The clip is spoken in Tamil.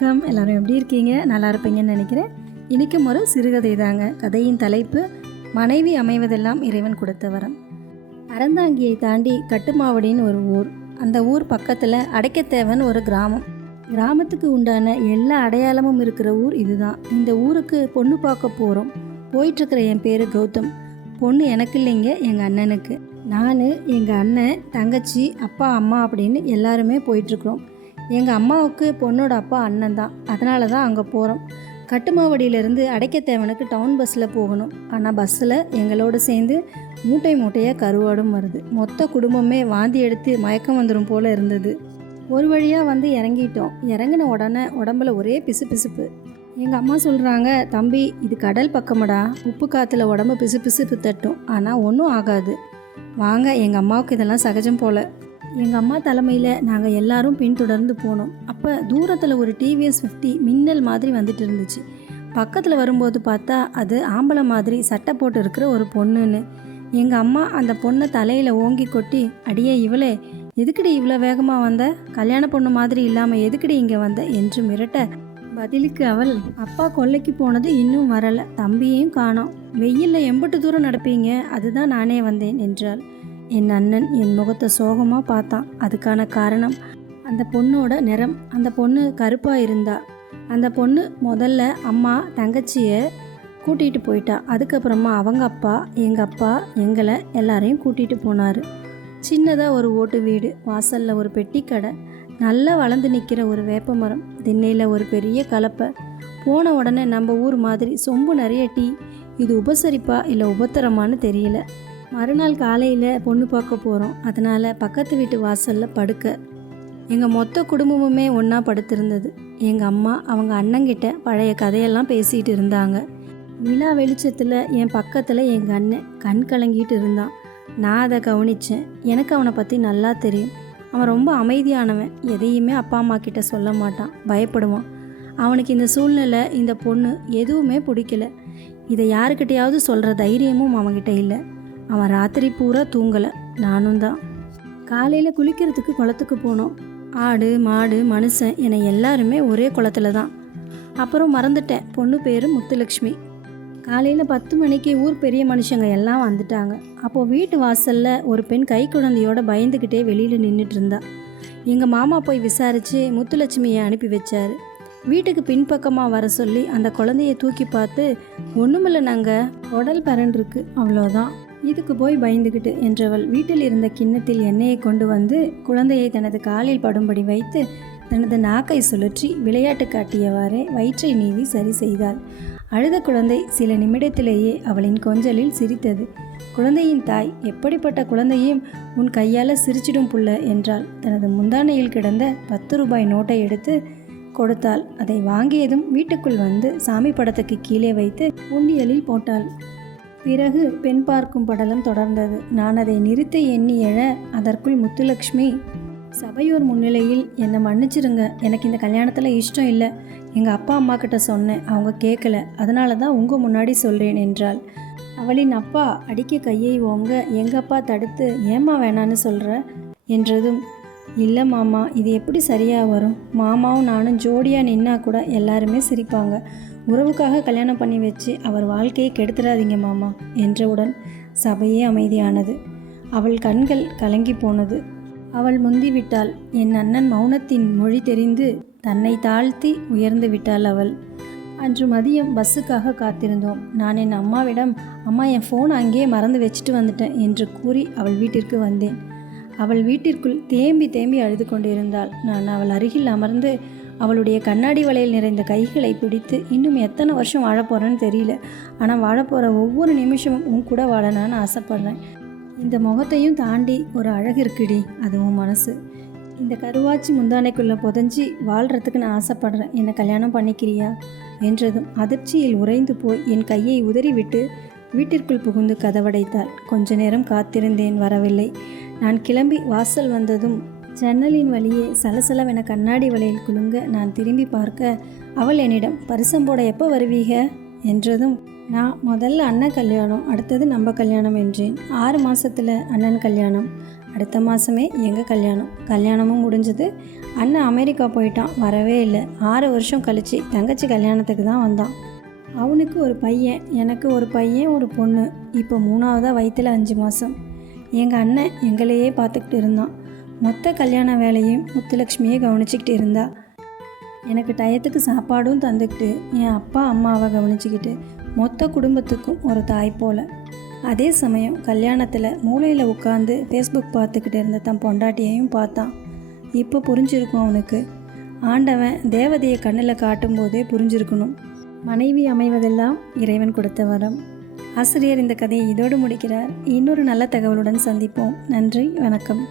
வணக்கம். எல்லாரும் எப்படி இருக்கீங்க? நல்லா இருப்பீங்கன்னு நினைக்கிறேன். இன்றைக்கும் ஒரு சிறுகதை தாங்க கதையின் தலைப்பு மனைவி அமைவதெல்லாம் இறைவன் கொடுத்த வரம். அறந்தாங்கியை தாண்டி கட்டுமாவடின்னு ஒரு ஊர். அந்த ஊர் பக்கத்தில் அடைக்கத்தேவன் ஒரு கிராமம். கிராமத்துக்கு உண்டான எல்லா அடையாளமும் இருக்கிற ஊர் இதுதான். இந்த ஊருக்கு பொண்ணு பார்க்க போகிறோம் போயிட்டுருக்கிற என் பேர் கௌதம். பொண்ணு எனக்கு இல்லைங்க எங்கள் அண்ணனுக்கு. நான் எங்கள் அண்ணன் தங்கச்சி அப்பா அம்மா அப்படின்னு எல்லாருமே போயிட்டுருக்குறோம். எங்கள் அம்மாவுக்கு பொண்ணோட அப்பா அண்ணன் தான். அதனால தான் அங்கே போகிறோம் கட்டுமாவடியிலேருந்து அடைக்கத்தேவனுக்கு டவுன் பஸ்ஸில் போகணும். ஆனால் பஸ்ஸில் எங்களோட சேர்ந்து மூட்டை மூட்டையாக கருவாடும் வருது. மொத்த குடும்பமே வாந்தி எடுத்து மயக்கம் வந்துடும் போல் இருந்தது. ஒரு வழியாக வந்து இறங்கிட்டோம். இறங்கின உடனே உடம்புல ஒரே பிசு பிசுப்பு. எங்கள் அம்மா சொல்கிறாங்க தம்பி இது கடல் பக்கமடா. உப்பு காற்றுல உடம்பு பிசு பிசுப்பு தட்டும். ஆனால் ஒன்றும் ஆகாது. வாங்க எங்கள் அம்மாவுக்கு இதெல்லாம் சகஜம் போல். எங்கள் அம்மா தலைமையில் நாங்கள் எல்லாரும் பின்தொடர்ந்து போனோம். அப்போ தூரத்தில் ஒரு டிவிஎஸ் ஃபிஃப்டி மின்னல் மாதிரி வந்துட்டு இருந்துச்சு. பக்கத்தில் வரும்போது பார்த்தா அது ஆம்பளை மாதிரி சட்டை போட்டு இருக்கிற ஒரு பொண்ணுன்னு. எங்கள் அம்மா அந்த பொண்ணை தலையில் ஓங்கி கொட்டி அடியே இவளே எதுக்கடி இவ்வளோ வேகமாக வந்த? கல்யாண பொண்ணு மாதிரி இல்லாமல் எதுக்கடி இங்கே வந்த? என்று மிரட்ட பதிலுக்கு அவள் அப்பா கொல்லைக்கு போனது இன்னும் வரலை. தம்பியையும் காணோம். வெயிலில் எம்பட்டு தூரம் நடப்பீங்க. அதுதான் நானே வந்தேன் என்றாள். என் அண்ணன் என் முகத்தை சோகமாக பார்த்தான் அதுக்கான காரணம் அந்த பொண்ணோட நிறம் அந்த பொண்ணு கருப்பாக இருந்தா. அந்த பொண்ணு முதல்ல அம்மா தங்கச்சியை கூட்டிகிட்டு போயிட்டா. அதுக்கப்புறமா அவங்க அப்பா எங்கள் அப்பா எங்களை எல்லாரையும் கூட்டிகிட்டு போனார். சின்னதாக ஒரு ஓட்டு வீடு வாசலில் ஒரு பெட்டி கடை நல்லா வளர்ந்து நிற்கிற ஒரு வேப்ப மரம் திண்ணையில் ஒரு பெரிய கலப்பை. போன உடனே நம்ம ஊர் மாதிரி சொம்பு நிறைய டீ இது உபசரிப்பா இல்லை உபத்திரமானு தெரியல. மறுநாள் காலையில் பொண்ணு பார்க்க போகிறோம் அதனால் பக்கத்து வீட்டு வாசலில் படுக்க. எங்கள் மொத்த குடும்பமுமே ஒன்றா படுத்திருந்தது. எங்கள் அம்மா அவங்க அண்ணங்கிட்ட பழைய கதையெல்லாம் பேசிகிட்டு இருந்தாங்க. நிலா வெளிச்சத்தில் என் பக்கத்தில் எங்கள் அண்ணன் கண் கலங்கிட்டு இருந்தான். நான் அதை கவனித்தேன் எனக்கு அவனை பற்றி நல்லா தெரியும். அவன் ரொம்ப அமைதியானவன். எதையுமே அப்பா அம்மா கிட்ட சொல்ல மாட்டான். பயப்படுவான். அவனுக்கு இந்த சூழ்நிலை இந்த பொண்ணு எதுவுமே பிடிக்கல. இதை யாருக்கிட்டையாவது சொல்கிற தைரியமும் அவன்கிட்ட இல்லை. அவன் ராத்திரி பூரா தூங்கலை. நானும் தான். காலையில் குளிக்கிறதுக்கு குளத்துக்கு போனோம். ஆடு மாடு மனுஷன் என எல்லாருமே ஒரே குளத்துல தான். அப்புறம் மறந்துட்டேன். பொண்ணு பேர் முத்துலக்ஷ்மி. காலையில் பத்து மணிக்கு ஊர் பெரிய மனுஷங்க எல்லாம் வந்துட்டாங்க. அப்போது வீட்டு வாசலில் ஒரு பெண் கை குழந்தையோட பயந்துக்கிட்டே வெளியில் நின்றுட்டு இருந்தா. எங்கள் மாமா போய் விசாரித்து முத்துலட்சுமியை அனுப்பி வச்சாரு. வீட்டுக்கு பின்பக்கமாக வர சொல்லி அந்த குழந்தைய தூக்கி பார்த்து ஒன்றுமில்ல நாங்கள் உடல் பரண்டிருக்கு. அவ்வளோதான் இதுக்கு போய் பயந்துக்கிட்டு என்றவள் வீட்டில் இருந்த கிண்ணத்தில் எண்ணெயை கொண்டு வந்து குழந்தையை தனது காலில் படும்படி வைத்து தனது நாக்கை சுழற்றி விளையாட்டு காட்டியவாறே வயிற்றை நீவி சரி செய்தாள். அழுத குழந்தை சில நிமிடத்திலேயே அவளின் கொஞ்சலில் சிரித்தது. குழந்தையின் தாய் எப்படிப்பட்ட குழந்தையும் உன் கையால் சிரிச்சிடும் புள்ள என்றாள். தனது முந்தானையில் கிடந்த பத்து ரூபாய் நோட்டை எடுத்து கொடுத்தாள். அதை வாங்கியதும் வீட்டுக்குள் வந்து சாமி படத்துக்கு கீழே வைத்து உண்டியலில் போட்டாள். பிறகு பெண் பார்க்கும் படலம் தொடர்ந்தது. நான் அதை நிறுத்த எண்ணி எழ அதற்குள் முத்துலக்ஷ்மி சபையோர் முன்னிலையில் என்னை மன்னிச்சிருங்க. எனக்கு இந்த கல்யாணத்தில் இஷ்டம் இல்லை. எங்கள் அப்பா அம்மா கிட்ட சொன்னேன். அவங்க கேட்கல அதனால தான் உங்கள் முன்னாடி சொல்கிறேன் என்றாள். அவளின் அப்பா அடிக்க கையை ஓங்க எங்கள் அப்பா தடுத்து ஏம்மா வேணான்னு சொல்கிற என்றதும் இல்லை மாமா இது எப்படி சரியாக வரும்? மாமாவும் நானும் ஜோடியாக நின்னா கூட எல்லாருமே சிரிப்பாங்க. உறவுக்காக கல்யாணம் பண்ணி வச்சு அவர் வாழ்க்கையை கெடுத்துடாதீங்க மாமா என்றவுடன் சபையே அமைதியானது. அவள் கண்கள் கலங்கி போனது. அவள் முந்திவிட்டாள். என் அண்ணன் மௌனத்தின் மொழி தெரிந்து தன்னை தாழ்த்தி உயர்ந்து விட்டாள் அவள். அன்று மதியம் பஸ்ஸுக்காக காத்திருந்தோம். நான் என் அம்மாவிடம் அம்மா என் ஃபோன் அங்கேயே மறந்து வச்சுட்டு வந்துட்டேன் என்று கூறி அவள் வீட்டிற்கு வந்தேன். அவள் வீட்டிற்குள் தேம்பி தேம்பி அழுது கொண்டிருந்தாள். நான் அவள் அருகில் அமர்ந்து அவளுடைய கண்ணாடி வலையில் நிறைந்த கைகளை பிடித்து இன்னும் எத்தனை வருஷம் வாழப்போகிறேன்னு தெரியல. ஆனால் வாழப்போகிற ஒவ்வொரு நிமிஷமும் உன் கூட வாழணும்னு ஆசைப்பட்றேன். இந்த முகத்தையும் தாண்டி ஒரு அழகு இருக்குடி அது உன் மனசு. இந்த கருவாச்சி முந்தானைக்குள்ளே புதஞ்சி வாழ்கிறதுக்கு நான் ஆசைப்படுறேன். என்னை கல்யாணம் பண்ணிக்கிறியா? என்றதும் அதிர்ச்சியில் உறைந்து போய் என் கையை உதறிவிட்டு வீட்டிற்குள் புகுந்து கதவடைத்தாள். கொஞ்ச நேரம் காத்திருந்தேன் வரவில்லை. நான் கிளம்பி வாசல் வந்ததும் ஜன்னலின் வழியே சலசலவென கண்ணாடி வலையில் குலுங்க நான் திரும்பி பார்க்க அவள் என்னிடம் பரிசம் போட எப்போ வருவீக? என்றதும் நான் முதல்ல அண்ணன் கல்யாணம் அடுத்தது நம்ம கல்யாணம் என்றேன். ஆறு மாதத்தில் அண்ணன் கல்யாணம் அடுத்த மாதமே எங்கள் கல்யாணம். கல்யாணமும் முடிஞ்சது. அண்ணன் அமெரிக்கா போயிட்டான் வரவே இல்லை. ஆறு வருஷம் கழித்து தங்கச்சி கல்யாணத்துக்கு தான் வந்தான். அவனுக்கு ஒரு பையன் எனக்கு ஒரு பையன் ஒரு பொண்ணு. இப்போ மூணாவதாக வயிற்றில் அஞ்சு மாதம் எங்கள் அண்ணன் எங்களையே பார்த்துக்கிட்டு இருந்தான். மொத்த கல்யாண வேலையும் முத்துலக்ஷ்மியே கவனிச்சிக்கிட்டு இருந்தா. எனக்கு டயத்துக்கு சாப்பாடும் தந்துக்கிட்டு என் அப்பா அம்மாவை கவனிச்சிக்கிட்டு மொத்த குடும்பத்துக்கும் ஒரு தாய் போல். அதே சமயம் கல்யாணத்தில் மூலையில் உட்காந்து ஃபேஸ்புக் பார்த்துக்கிட்டு இருந்த தன் பொண்டாட்டியையும் பார்த்தான். இப்போ புரிஞ்சிருக்கும் அவனுக்கு. ஆண்டவன் தேவதையை கண்ணில் காட்டும்போதே புரிஞ்சிருக்கணும். மனைவி அமைவதெல்லாம் இறைவன் கொடுத்த வரம். ஆசிரியர் இந்த கதையை இதோடு முடிக்கிறார். இன்னொரு நல்ல தகவலுடன் சந்திப்போம். நன்றி வணக்கம்.